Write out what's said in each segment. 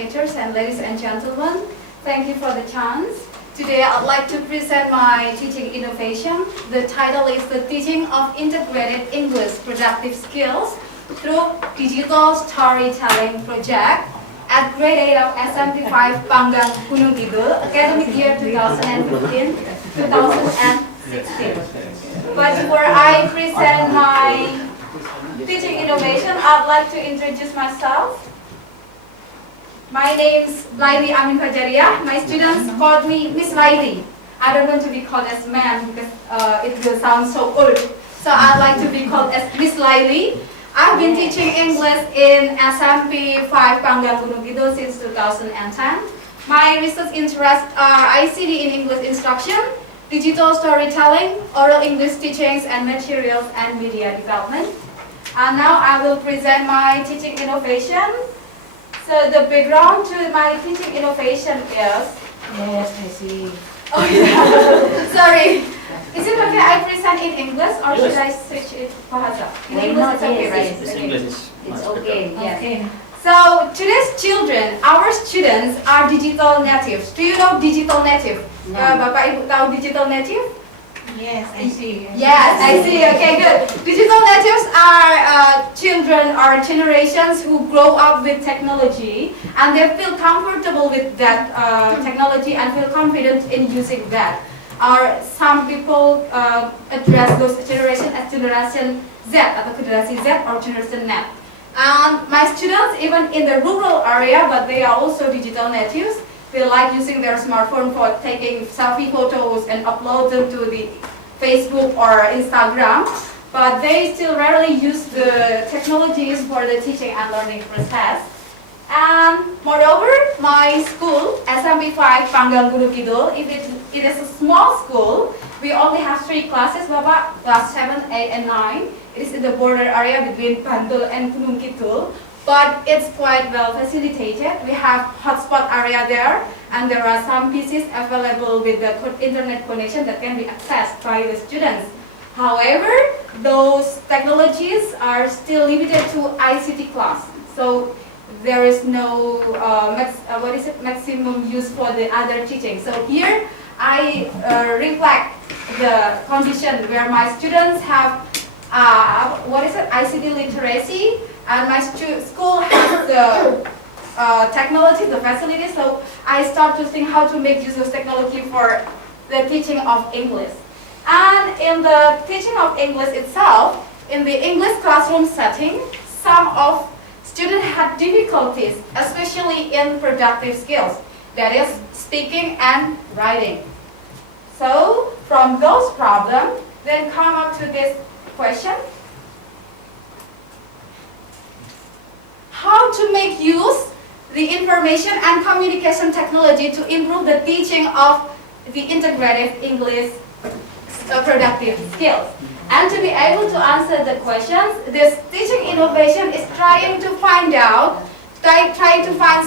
educators and ladies and gentlemen. Thank you for the chance. Today I'd like to present my teaching innovation. The title is The Teaching of Integrated English Productive Skills through Digital Storytelling Project at grade 8 of SMP5 Panggang Gunung Kidul, academic year 2015-2016. But before I present my teaching innovation, I'd like to introduce myself. My name is Laili Amin Fajaria. My students called me Miss Laili. I don't want to be called as ma'am because it will sound so old. So I'd like to be called as Miss Laili. I've been teaching English in SMP 5 Panggang Gunung Kidul since 2010. My research interests are ICT in English instruction, digital storytelling, oral English teachings and materials, and media development. And now I will present my teaching innovation. So the background to my teaching innovation is... Yes, I see. Oh yeah, sorry. Is it okay I present in English or should I switch it to Bahasa? In English it's okay, right? It's English. It's okay. Yes. Okay. So today's children, our students are digital natives. Do you know digital native? No. Bapak Ibu tahu digital native? Yes, I see. Yes, I see. Okay, good. Digital natives are children or generations who grow up with technology and they feel comfortable with that technology and feel confident in using that. Or some people address those generations as Generation Z atau generasi Z or Generation Net. And my students, even in the rural area, but they are also digital natives. They like using their smartphone for taking selfie photos and upload them to the Facebook or Instagram, but they still rarely use the technologies for the teaching and learning process. And moreover, my school, SMP5 Panggang Gunung Kidul, if it is a small school, we only have 3 classes, Bapak, class 7, 8, and 9. It is in the border area between Bantul and Gunung Kidul. But it's quite well facilitated. We have hotspot area there, and there are some PCs available with the internet connection that can be accessed by the students. However, those technologies are still limited to ICT class. So there is no maximum use for the other teaching. So here I reflect the condition where my students have ICT literacy. And my school has the technology, the facilities, so I start to think how to make use of technology for the teaching of English. And in the teaching of English itself, in the English classroom setting, some of students had difficulties, especially in productive skills, that is, speaking and writing. So, from those problems, then come up to this question. How to make use the information and communication technology to improve the teaching of the integrated English productive skills. And to be able to answer the questions, this teaching innovation is trying to find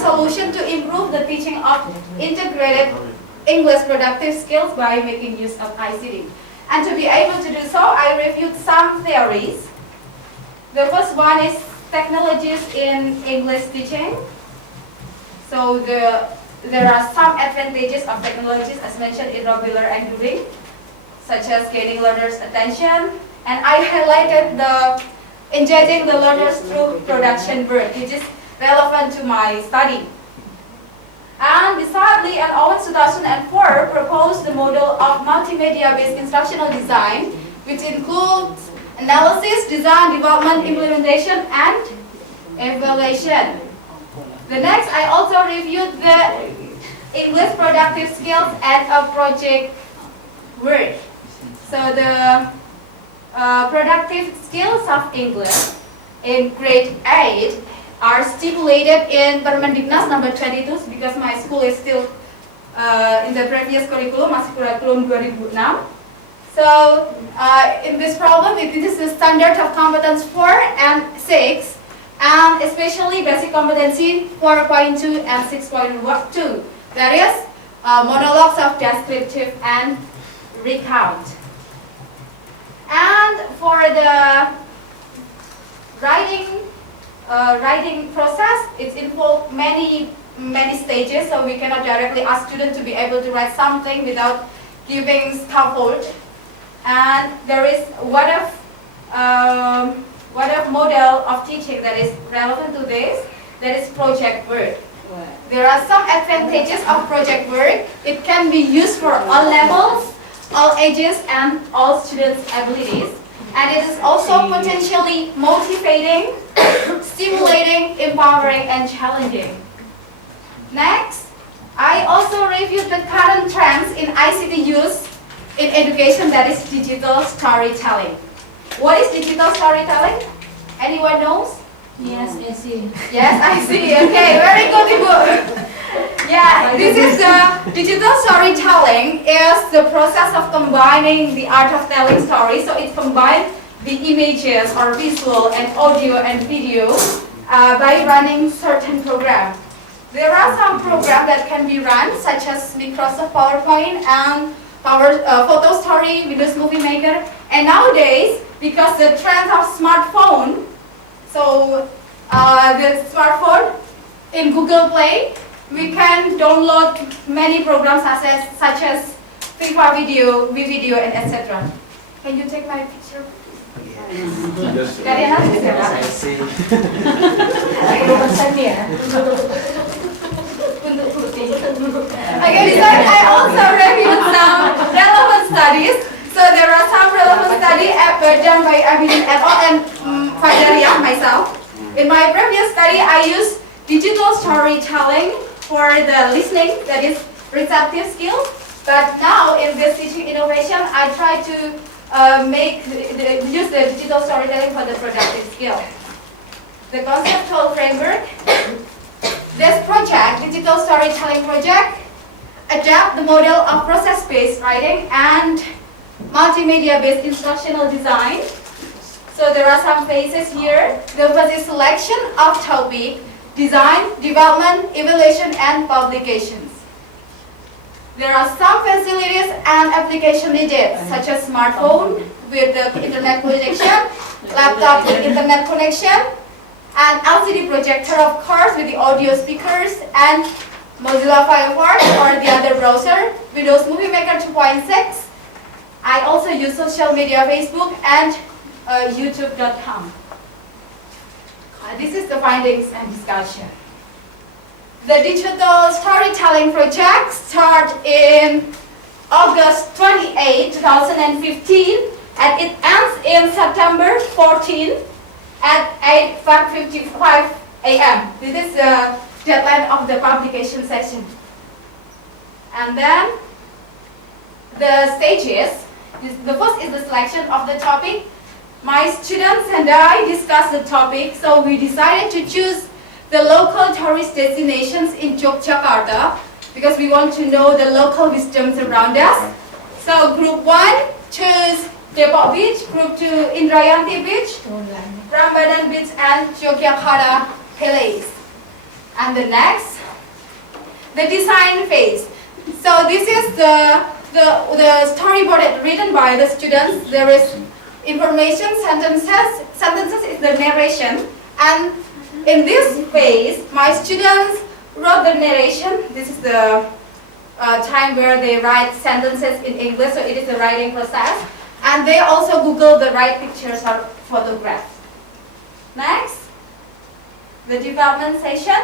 solution to improve the teaching of integrated English productive skills by making use of ICT. And to be able to do so, I reviewed some theories. The first one is technologies in English teaching. So there are some advantages of technologies as mentioned in Robiller and During, such as gaining learners' attention. And I highlighted the engaging the learners through production work, which is relevant to my study. And decidedly, and Owens 2004 proposed the model of multimedia-based instructional design, which includes analysis, design, development, implementation, and evaluation. The next, I also reviewed the English productive skills at a project work. So the productive skills of English in grade 8 are stipulated in Permendiknas number 22 because my school is still in the previous curriculum, masih kurikulum 2006. So, in this problem, it is the standard of competence 4 and 6, and especially basic competency 4.2 and 6.2. That is, monologues of descriptive and recount. And for the writing process, it involves many many stages, so we cannot directly ask students to be able to write something without giving scaffold. And there is what if model of teaching that is relevant to this, that is project work. There are some advantages of project work. It can be used for all levels, all ages, and all students' abilities. And it is also potentially motivating, stimulating, empowering, and challenging. Next, I also reviewed the current trends in ICT use in education, that is digital storytelling. What is digital storytelling? Anyone knows? Yes, I see. Yes, I see. Okay, very good, Ibu. Yeah, this is the digital storytelling is the process of combining the art of telling stories. So it combines the images or visual and audio and video by running certain programs. There are some programs that can be run, such as Microsoft PowerPoint and Photo Story, Windows Movie Maker. And nowadays, because the trend of smartphone, so the smartphone in Google Play, we can download many programs such as FIFA video, V-video, and etc. Can you take my picture? Yes. Kalian harus bisa, Pak? I see. Aku pesan ya. Okay, besides, I also reviewed some relevant studies. So there are some relevant studies done by Abidin et al. And Fajaria, myself. In my previous study, I used digital storytelling for the listening, that is receptive skills. But now in this teaching innovation, I try to use the digital storytelling for the productive skill. The Conceptual Framework. This project, digital storytelling project, adapt the model of process-based writing and multimedia-based instructional design. So there are some phases here. The first is selection of topic, design, development, evaluation, and publications. There are some facilities and application needed, such as smartphone with the internet connection, laptop with internet connection, and LCD projector, of course, with the audio speakers, and Mozilla Firefox or the other browser, Windows Movie Maker 2.6. I also use social media, Facebook and YouTube.com. This is the findings and discussion. The digital storytelling project started in August 28, 2015, and it ends in September 14 at 8:55 a.m. This is the deadline of the publication session. And then the stages. The first is the selection of the topic. My students and I discussed the topic, so we decided to choose the local tourist destinations in Yogyakarta because we want to know the local wisdoms around us. So group 1 chose Depok Beach, group 2 Indrayanti Beach, Prambanan Beach, and Yogyakarta Palace. And the next, the design phase. So this is the storyboard written by the students. There is information, sentences. Sentences is the narration. And in this phase, my students wrote the narration. This is the time where they write sentences in English, so it is the writing process. And they also Google the right pictures or photographs. Next, the development session.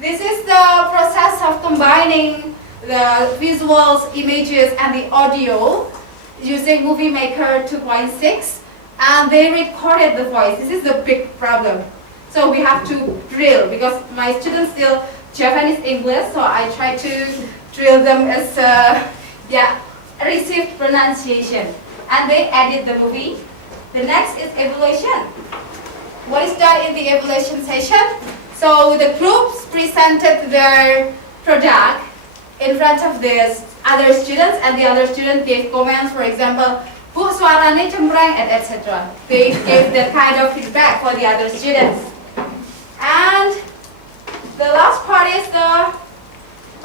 This is the process of combining the visuals, images, and the audio using Movie Maker 2.6. And they recorded the voice. This is the big problem. So we have to drill because my students still Japanese English, so I try to drill them as received pronunciation. And they edit the movie. The next is evaluation. What is done in the evaluation session? So the groups presented their product in front of the other students, and the other students gave comments, for example, Bu suaranya cempreng, and etc. They gave that kind of feedback for the other students. And the last part is the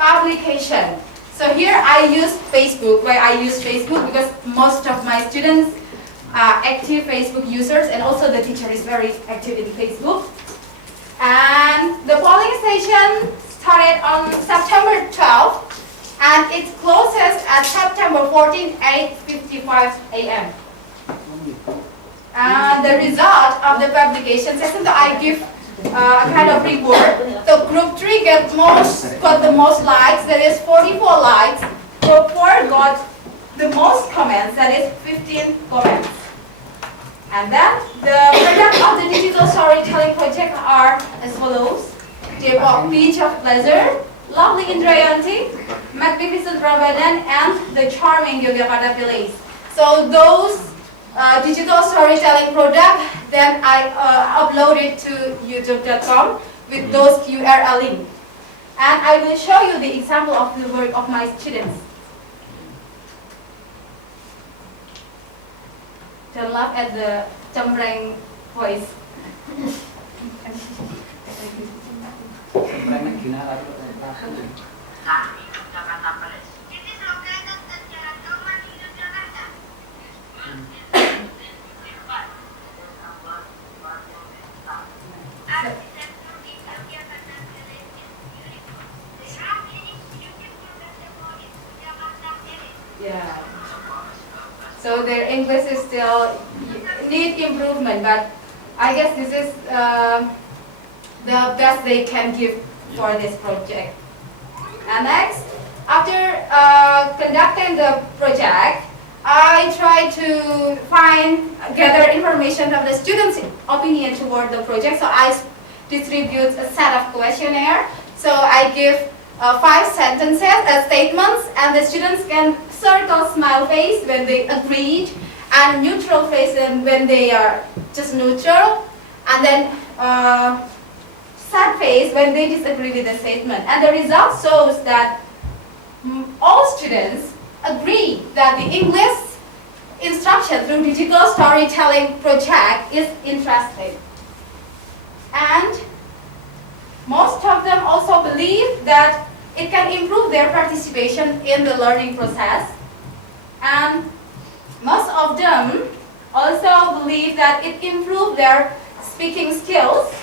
publication. So here I use Facebook. Why I use Facebook? Because most of my students are active Facebook users, and also the teacher is very active in Facebook. And the polling station started on September 12th and it closes at September 14th, 8:55 a.m. And the result of the publication session, so I give a kind of reward. So group 3 got the most likes, that is 44 likes. Group 4 got the most comments, that is 15 comments. And then the product of the digital storytelling project are as follows: Beach of Pleasure, Lovely Indrayanti, Magnificent Ramadan, and the Charming Yogyakarta Village. So those digital storytelling product, then I upload it to youtube.com with those URL link. And I will show you the example of the work of my students. Don't laugh at the Chambrang voice. Yeah. So their English is still need improvement, but I guess this is the best they can give for this project. And next, after conducting the project, I try to gather information of the students' opinion toward the project. So I distribute a set of questionnaire. So I give 5 sentences as statements, and the students can circle smile face when they agreed, and neutral face when they are just neutral, and then sad face when they disagree with the statement. And the result shows that all students agree that the English instruction through digital storytelling project is interesting. And most of them also believe that it can improve their participation in the learning process. And most of them also believe that it improves their speaking skills,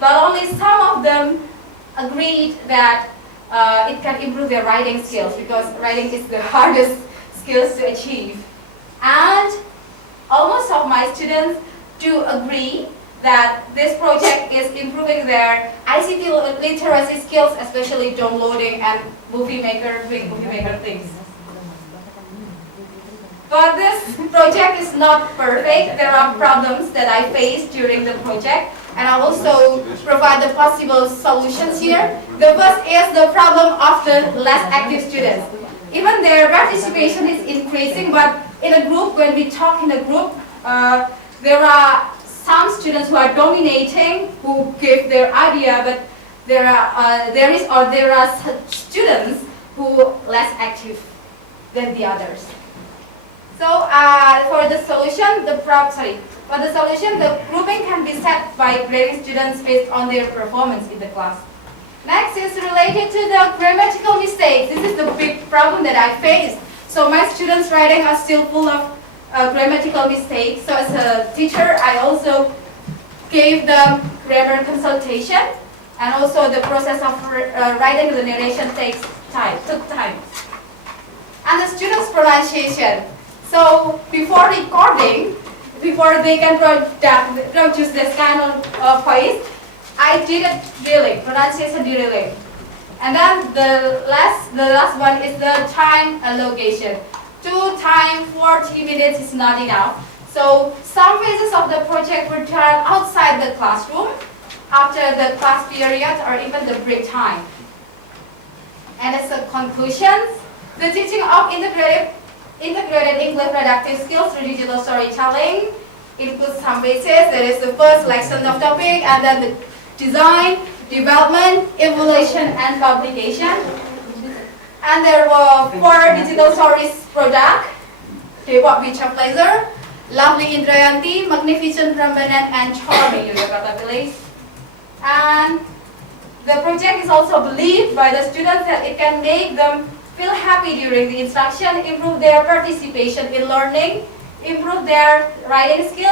but only some of them agreed that it can improve their writing skills, because writing is the hardest skills to achieve. And almost of my students do agree that this project is improving their ICT literacy skills, especially downloading and doing movie maker things. But this project is not perfect. There are problems that I faced during the project, and I also provide the possible solutions here. The first is the problem of the less active students. Even their participation is increasing, but in a group, when we talk in a group, there are some students who are dominating, who give their idea, but there are students who are less active than the others. So for the solution, the grouping can be set by grading students based on their performance in the class. Next is related to the grammatical mistakes. This is the big problem that I faced. So my students' writing are still full of grammatical mistakes. So as a teacher, I also gave them grammar consultation, and also the process of writing the narration took time. And the students' pronunciation. So before recording, before they can produce this kind of voice, I did a drilling, pronunciation drilling. And then the last one is the time allocation. 2 times 40 minutes is not enough. So some phases of the project were done outside the classroom, after the class period or even the break time. And as a conclusion, the teaching of integrated English productive skills through digital storytelling includes some phases. There is the first selection of topic, and then the design, development, evaluation, and publication. And there were 4 digital stories product: Beach of Pleasure, Lovely Indrayanti, Magnificent Ramadan, and Charming Yogyakarta Village. And the project is also believed by the students that it can make them feel happy during the instruction, improve their participation in learning, improve their writing skills,